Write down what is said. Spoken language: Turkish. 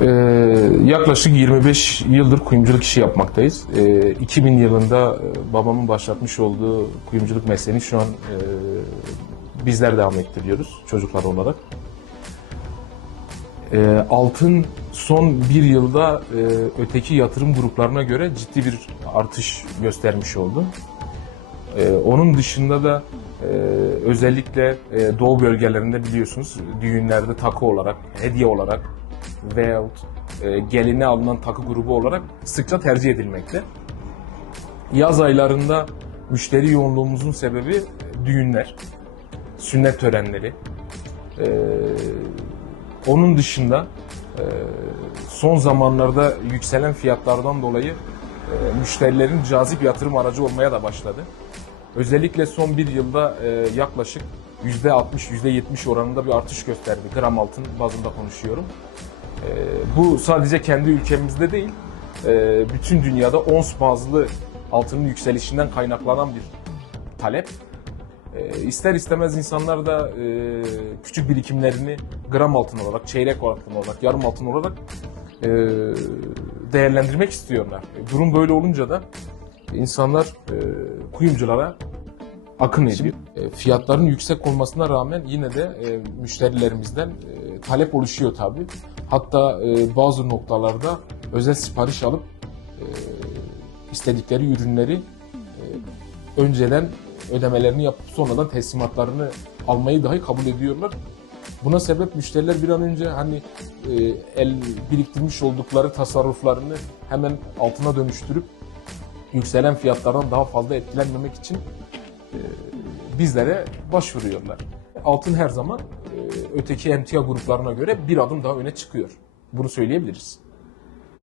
Ee, yaklaşık 25 yıldır kuyumculuk işi yapmaktayız. Ee, 2000 yılında e, babamın başlatmış olduğu kuyumculuk mesleğini şu an e, bizler devam ettiriyoruz çocuklar olarak. Ee, altın son bir yılda e, öteki yatırım gruplarına göre ciddi bir artış göstermiş oldu. Ee, onun dışında da e, özellikle e, doğu bölgelerinde biliyorsunuz düğünlerde takı olarak, hediye olarak veyahut e, geline alınan takı grubu olarak sıkça tercih edilmekte. Yaz aylarında müşteri yoğunluğumuzun sebebi düğünler, sünnet törenleri. Ee, onun dışında e, son zamanlarda yükselen fiyatlardan dolayı e, müşterilerin cazip yatırım aracı olmaya da başladı. Özellikle son bir yılda e, yaklaşık %60, %70 oranında bir artış gösterdi. Gram altın bazında konuşuyorum. E, bu sadece kendi ülkemizde değil, e, bütün dünyada ons bazlı altının yükselişinden kaynaklanan bir talep. E, ister istemez insanlar da e, küçük birikimlerini gram altın olarak, çeyrek altın olarak, yarım altın olarak e, değerlendirmek istiyorlar. Durum böyle olunca da insanlar kuyumculara akın ediyor. Fiyatların yüksek olmasına rağmen yine de müşterilerimizden talep oluşuyor tabii. Hatta e, bazı noktalarda özel sipariş alıp e, istedikleri ürünleri e, önceden ödemelerini yapıp sonradan teslimatlarını almayı dahi kabul ediyorlar. Buna sebep müşteriler bir an önce hani e, el biriktirmiş oldukları tasarruflarını hemen altına dönüştürüp yükselen fiyatlardan daha fazla etkilenmemek için e, bizlere başvuruyorlar. Altın her zaman öteki emtia gruplarına göre bir adım daha öne çıkıyor. Bunu söyleyebiliriz.